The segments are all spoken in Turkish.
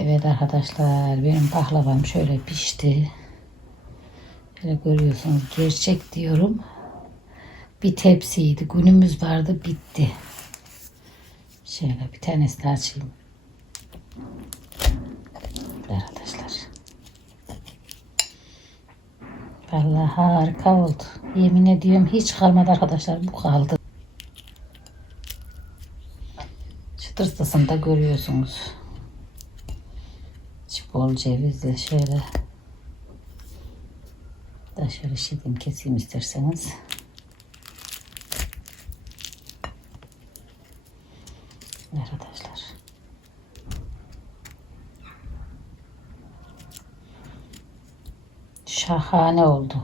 Evet arkadaşlar benim baklavam şöyle pişti. Şöyle görüyorsunuz gerçek diyorum. Bir tepsiydi. Günümüz vardı bitti. Şöyle bir tanesi de açayım. Arkadaşlar. Vallahi harika oldu. Yemin ediyorum hiç kalmadı arkadaşlar. Bu kaldı. Çıtırtısını da görüyorsunuz. Bol cevizli şöyle da şöyle şirin keseyim isterseniz. Arkadaşlar. Şahane oldu.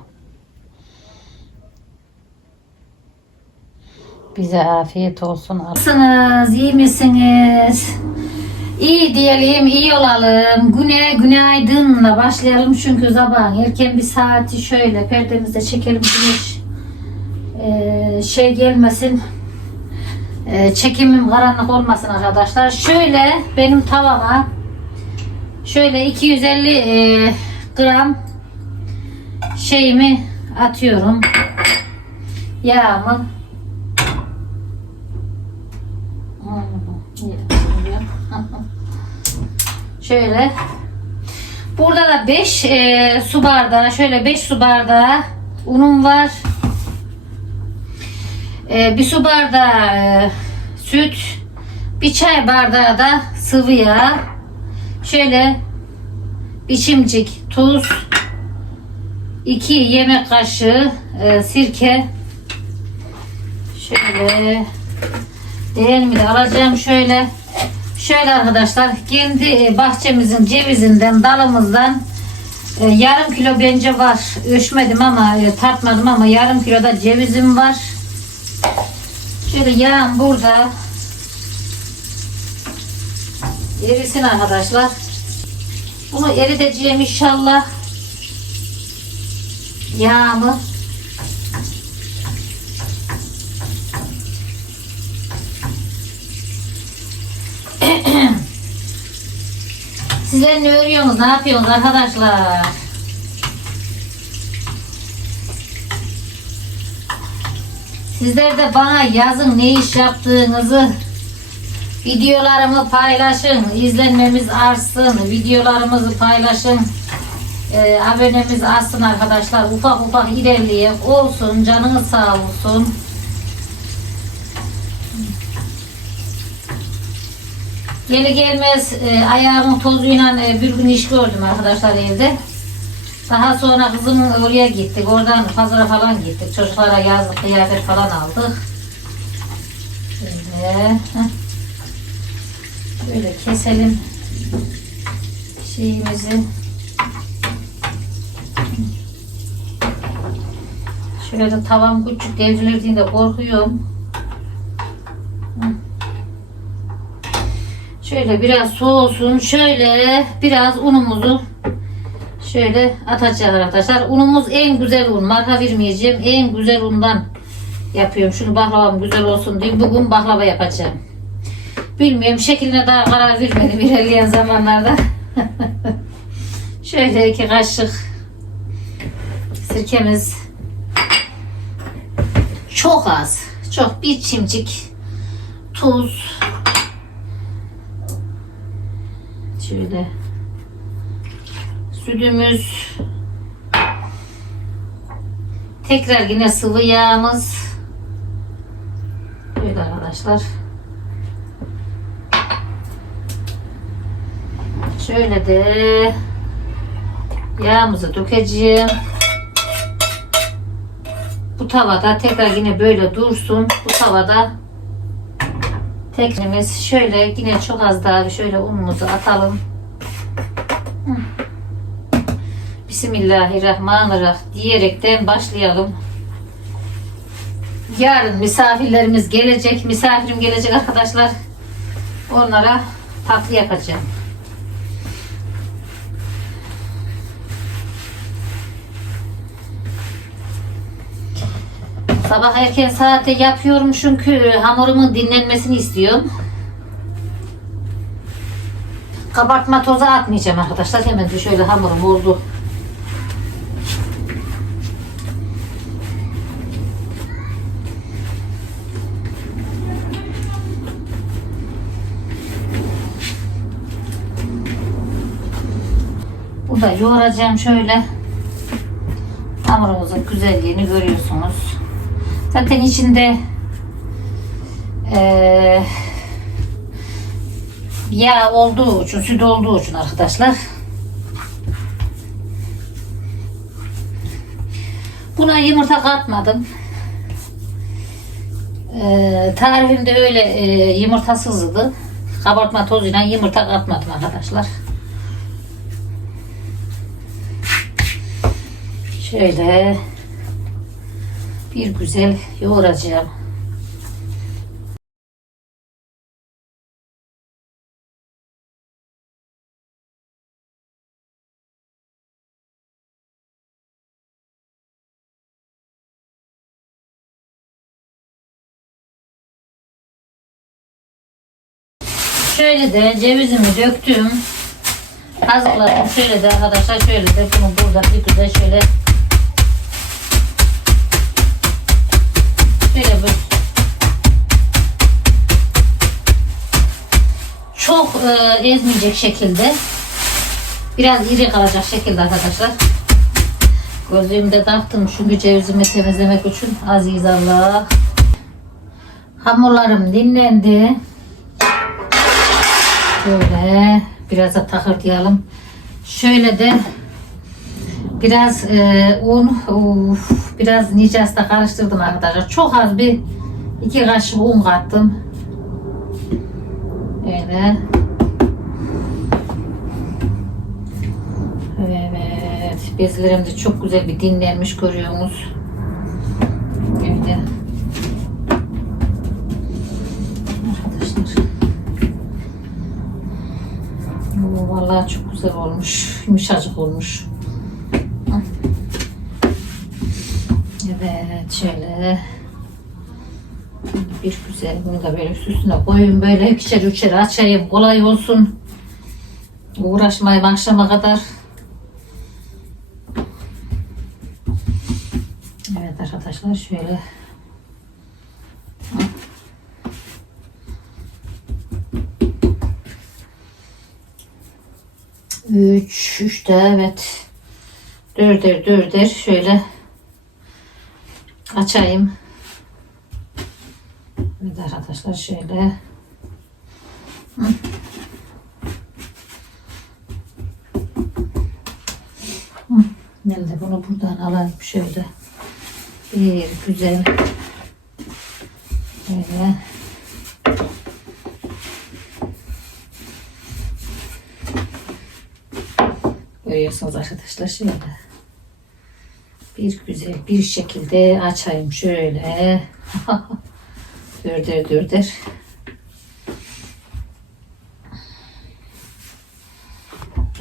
Bize afiyet olsun. Nasılsınız? İyi misiniz? İyi diyelim, iyi olalım. Güne günaydınla başlayalım çünkü sabah erken bir saati şöyle perdemizde çekelim güneş ee, şey gelmesin. Ee, çekimim karanlık olmasın arkadaşlar. Şöyle benim tavama şöyle 250 e, gram şeyimi atıyorum. Yağımı. Şöyle. Burada da 5 e, su bardağı, şöyle 5 su bardağı unum var. E, bir su bardağı e, süt, bir çay bardağı da sıvı yağ. Şöyle bir çimcik tuz, 2 yemek kaşığı e, sirke. Şöyle değerimi de alacağım şöyle. Şöyle arkadaşlar kendi e, bahçemizin cevizinden dalımızdan e, yarım kilo bence var. Ölçmedim ama e, tartmadım ama yarım kilo da cevizim var. Şöyle yağım burada. Erisin arkadaşlar. Bunu eriteceğim inşallah. Yağımı. Sizler ne örüyorsunuz? Ne yapıyorsunuz arkadaşlar? Sizler de bana yazın ne iş yaptığınızı videolarımı paylaşın. izlenmemiz artsın. Videolarımızı paylaşın. Ee, abonemiz artsın arkadaşlar. Ufak ufak ilerleyip olsun. Canınız sağ olsun. Geli gelmez e, ayağımın tozuyla e, bir gün iş gördüm arkadaşlar evde. Daha sonra kızımın oraya gittik. Oradan pazara falan gittik. Çocuklara yazlık kıyafet falan aldık. Böyle. Böyle keselim şeyimizi. Şöyle tavam küçük devrildiğinde korkuyorum. Şöyle biraz soğusun. Şöyle biraz unumuzu şöyle atacağız arkadaşlar. Unumuz en güzel un. Marka vermeyeceğim. En güzel undan yapıyorum. Şunu baklavam güzel olsun diye. Bugün baklava yapacağım. Bilmiyorum. Şekline daha karar vermedim ilerleyen zamanlarda. şöyle iki kaşık sirkemiz çok az. Çok bir çimcik tuz Şöyle sütümüz. Tekrar yine sıvı yağımız. Böyle arkadaşlar. Şöyle de yağımızı dökeceğim. Bu tavada tekrar yine böyle dursun. Bu tavada Tekrimiz şöyle yine çok az daha şöyle unumuzu atalım. Bismillahirrahmanirrahim diyerekten başlayalım. Yarın misafirlerimiz gelecek. Misafirim gelecek arkadaşlar. Onlara tatlı yapacağım. Sabah erken saatte yapıyorum çünkü hamurumun dinlenmesini istiyorum. Kabartma tozu atmayacağım arkadaşlar. Hemen de şöyle hamurum oldu. Burada yoğuracağım şöyle. Hamurumuzun güzelliğini görüyorsunuz. Zaten içinde eee yağ olduğu için, süt olduğu için arkadaşlar. Buna yumurta katmadım. Ee, tarifimde öyle e, yumurtasızdı. Kabartma tozuyla yumurta katmadım arkadaşlar. Şöyle bir güzel yoğuracağım. Şöyle de cevizimi döktüm. Hazırladım. Şöyle de arkadaşlar şöyle de bunu burada bir güzel şöyle böyle çok e, ezmeyecek şekilde biraz iri kalacak şekilde arkadaşlar. Gözlüğümü de taktım çünkü cevizimi temizlemek için aziz Allah. Hamurlarım dinlendi. Şöyle biraz da takırtayalım. Şöyle de biraz e, un, uf, biraz nişasta karıştırdım arkadaşlar. Çok az bir iki kaşık un kattım. Öyle. Evet. Bezlerim de çok güzel bir dinlenmiş görüyorsunuz. Öyle. Arkadaşlar. Vallahi çok güzel olmuş. Yumuşacık olmuş. Hı. Evet şöyle bir güzel bunu da böyle üstüne koyun böyle ikişer üçer açayım kolay olsun. Uğraşmayayım akşama kadar. Evet arkadaşlar şöyle Üç, üçte evet. Dörder, dörder şöyle açayım. Evet arkadaşlar şöyle. Hı. Hı. Ben de bunu buradan alayım şöyle. Bir güzel. Böyle. Görüyorsunuz arkadaşlar şöyle. Bir güzel bir şekilde açayım şöyle. dörder dörder.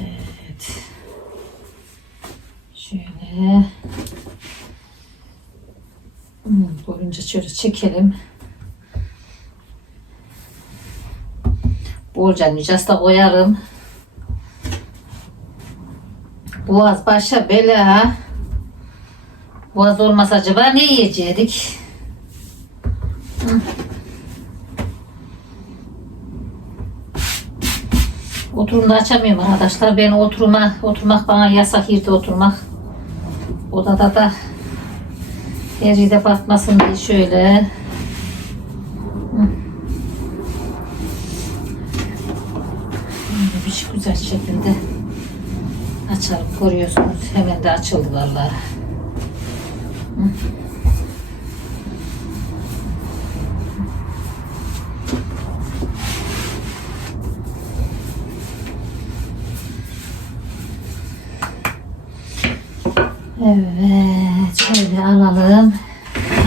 Evet. Şöyle. Hmm, Boyunca şöyle çekelim. Bolca nişasta koyarım. Boğaz başa bela. Boğaz olmasa acaba ne yiyecektik? Oturumda açamıyorum arkadaşlar. Ben oturma, oturmak bana yasak yerde oturmak. Odada da her yerde batmasın diye şöyle. Bir güzel şekilde açalım. Görüyorsunuz. Hemen de açıldı vallahi. Evet, şöyle alalım.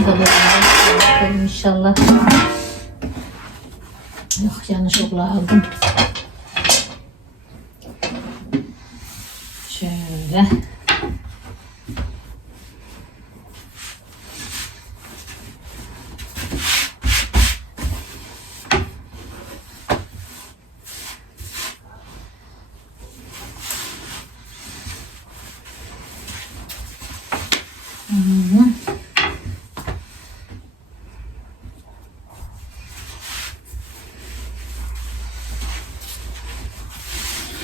Bakalım inşallah. Yok yanlış okla aldım. Şöyle.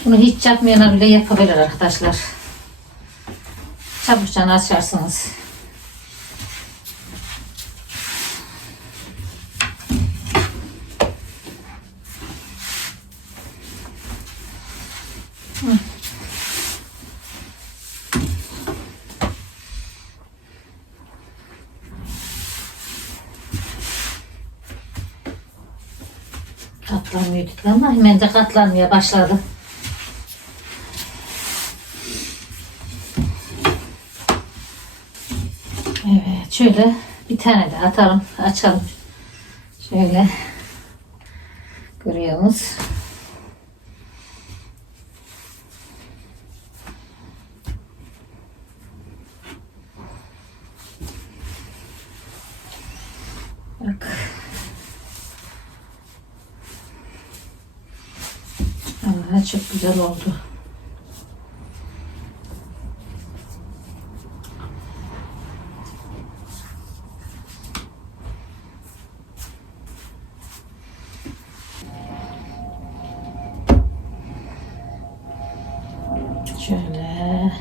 Bunu hiç yapmayanlar bile yapabilir arkadaşlar. Çabukça açarsınız. Hemen de katlanmaya başladı. Evet şöyle bir tane de atalım açalım. Şöyle görüyorsunuz. Bak. Aa, çok güzel oldu. Şöyle.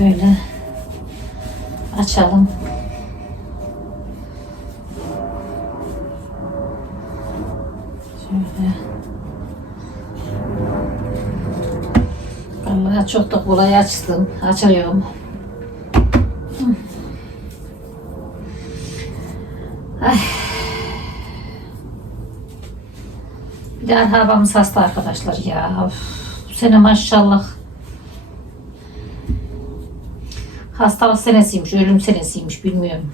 Böyle açalım. Çok da kolay açtım. Açıyorum. Ay. Bir de arabamız hasta arkadaşlar ya. Bu sene maşallah. Hastalık senesiymiş, ölüm senesiymiş bilmiyorum.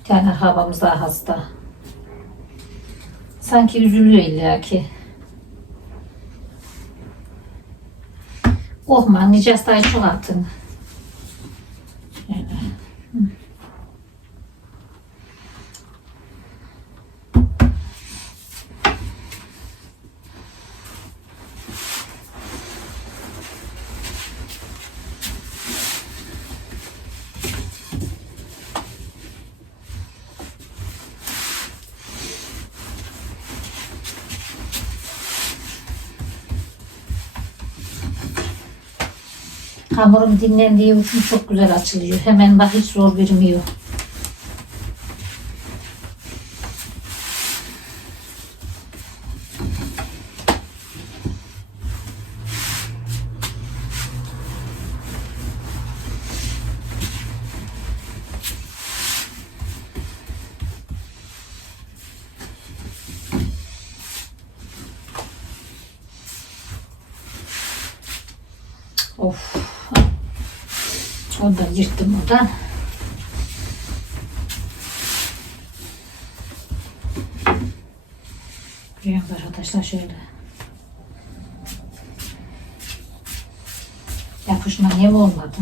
Bir tane arabamız daha hasta. Sanki üzülüyor illa ki. Korkma, nicastayı çok attın. Yani. Hamurum dinlendiği için çok güzel açılıyor. Hemen bak hiç zor girmiyor. Of. Onu da yırttım oradan. Görüyor arkadaşlar şöyle. Yapışma niye olmadı?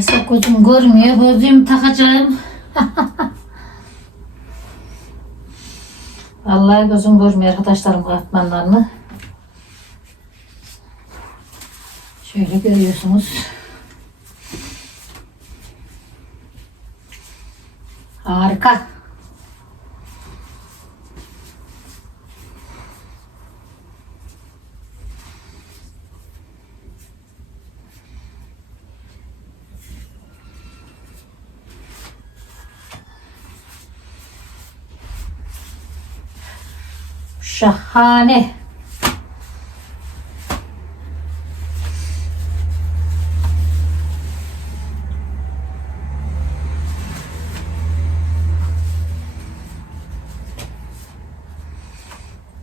Neyse gözüm görmüyor. Gözüm takacağım. Vallahi gözüm görmüyor arkadaşlarım katmanlarını. Şöyle görüyorsunuz. Harika. Şahane.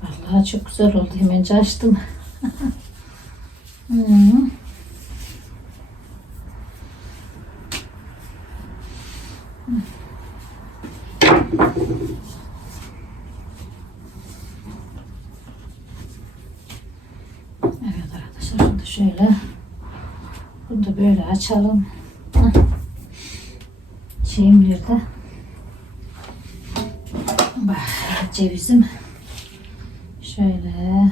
Vallahi çok güzel oldu. Hemen açtım. Hmm. Evet arkadaşlar şimdi şöyle bunu da böyle açalım. Heh. Şeyim nerede? Bak cevizim şöyle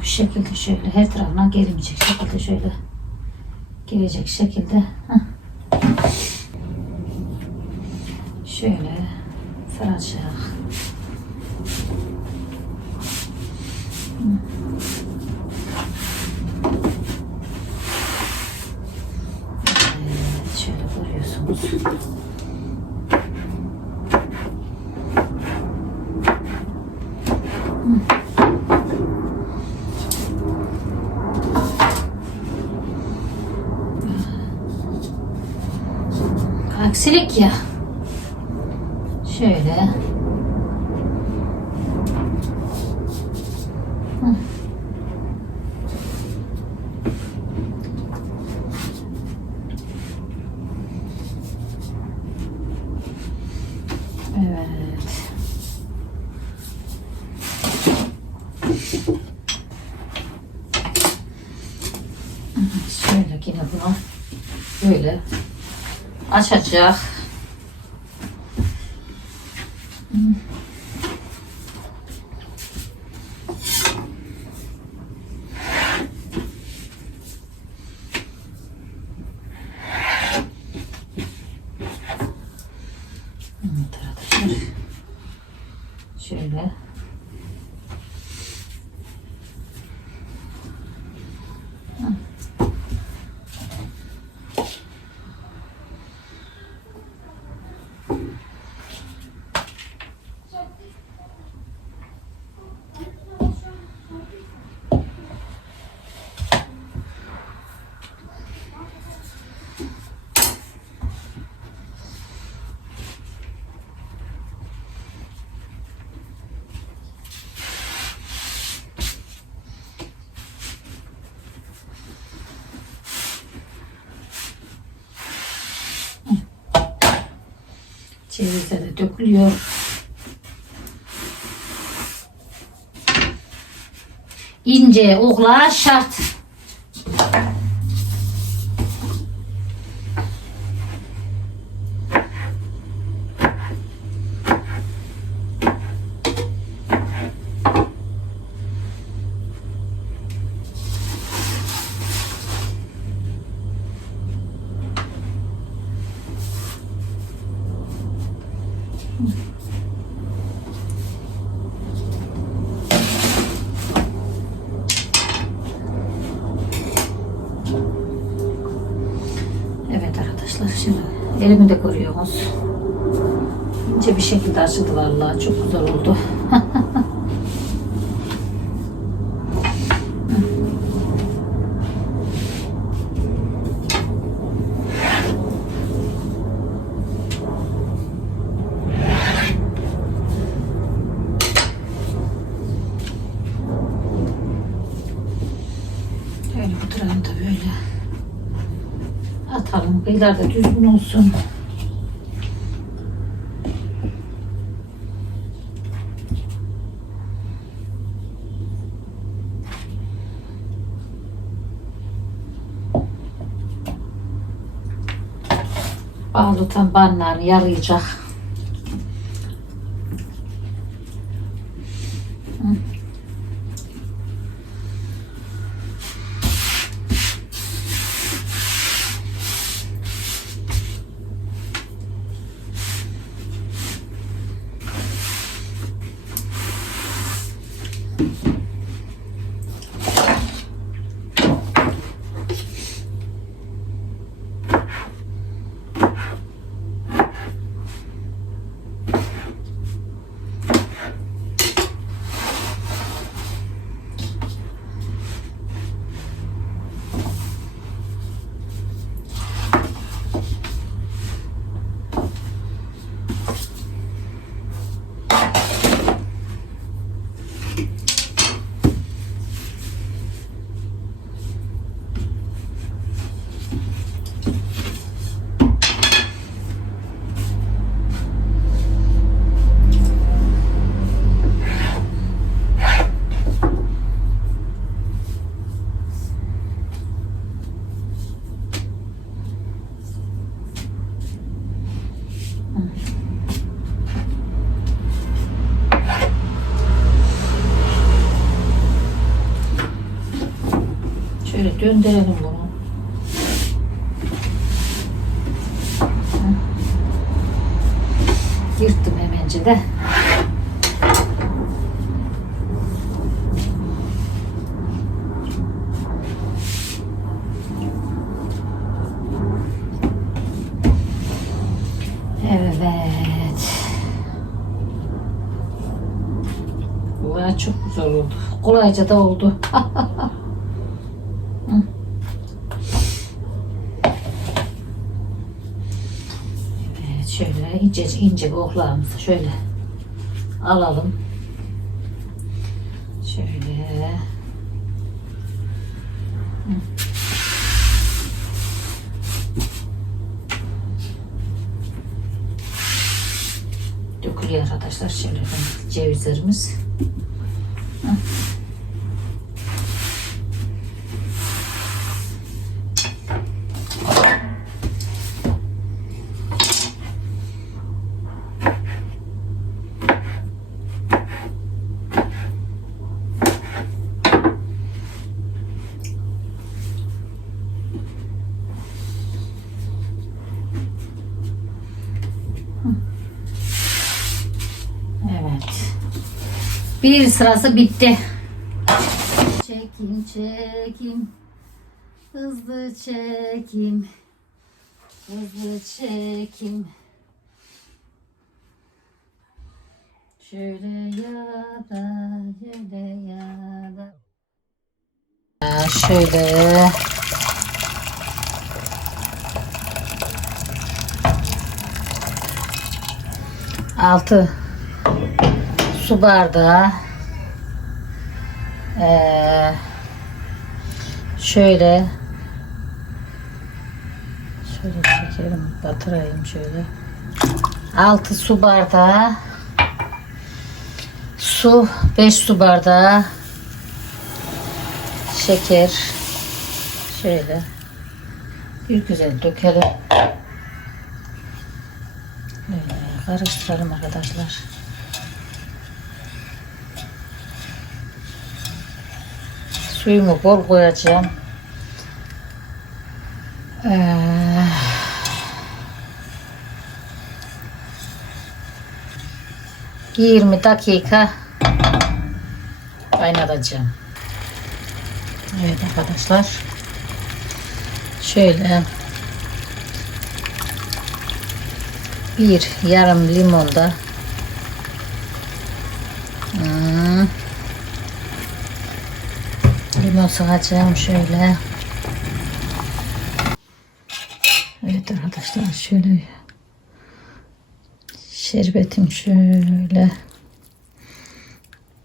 bu şekilde şöyle her tarafına gelmeyecek şekilde şöyle gelecek şekilde heh. şöyle saracak. Evet, şöyle görüyorsunuz. Ya. Şöyle. Evet. Şöyle yine bunu böyle açacak. Evet arkadaşlar. Şöyle. Cevize de dökülüyor. İnce oklar şart. Elimi de görüyorsunuz. İnce bir şekilde açıldı vallahi çok güzel oldu. Şöyle bu tarafı da böyle atalım. Kıyılar düzgün olsun. Bağlıtan banlarını yalayacak. Döndürelim bunu. Yırttım hemence de. Evet. Vay çok güzel oldu. Kolayca da oldu. Hı. evet şöyle ince ince oklarımızı şöyle alalım. Şöyle. Dökülüyor arkadaşlar şöyle cevizlerimiz. Evet. Bir sırası bitti. Çekin çekin. Hızlı çekim. Hızlı çekim. Şöyle ya da şöyle ya da. Şöyle. Altı. Su bardağı. Ee, şöyle. Şöyle çekelim batırayım şöyle. 6 su bardağı. Su 5 su bardağı. Şeker. Şöyle. Bir güzel dökelim karıştıralım arkadaşlar Suyumu bol koyacağım. Ee, Yirmi dakika kaynatacağım. Evet arkadaşlar. Şöyle bir yarım limon da hmm, Limon sıkacağım şöyle. Evet arkadaşlar şöyle şerbetim şöyle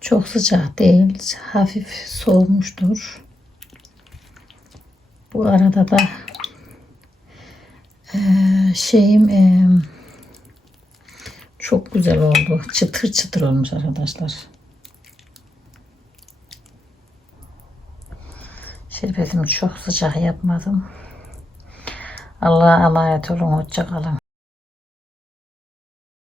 çok sıcak değil hafif soğumuştur. Bu arada da şeyim eee, çok güzel oldu. Çıtır çıtır olmuş arkadaşlar. Şerbetimi çok sıcak yapmadım. Allah'a emanet olun. Hoşça kalın.